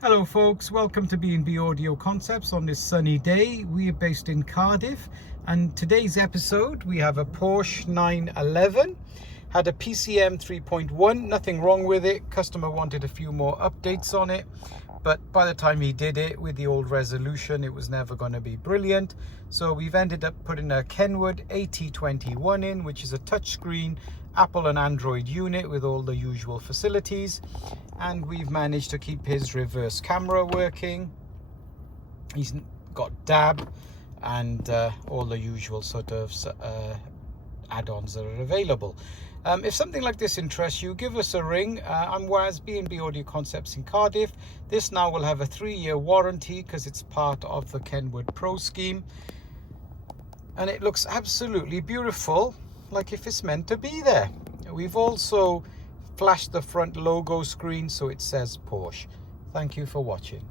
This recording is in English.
Hello folks, welcome to B&B Audio Concepts on this sunny day. We are based in Cardiff, and today's episode we have a Porsche 911. Had a PCM 3.1, nothing wrong with it. Customer wanted a few more updates on it, but by the time he did it with the old resolution, it was never going to be brilliant. So we've ended up putting a KENWOOD 8021 in, which is a touchscreen Apple and Android unit with all the usual facilities, and we've managed to keep his reverse camera working. He's got DAB and all the usual sort of add-ons that are available. If something like this interests you, give us a ring. I'm Waz, B&B Audio Concepts in Cardiff. This now will have a 3-year warranty because it's part of the KENWOOD Pro scheme, and it looks absolutely beautiful, like if it's meant to be there. We've also flashed the front logo screen so it says Porsche. Thank you for watching.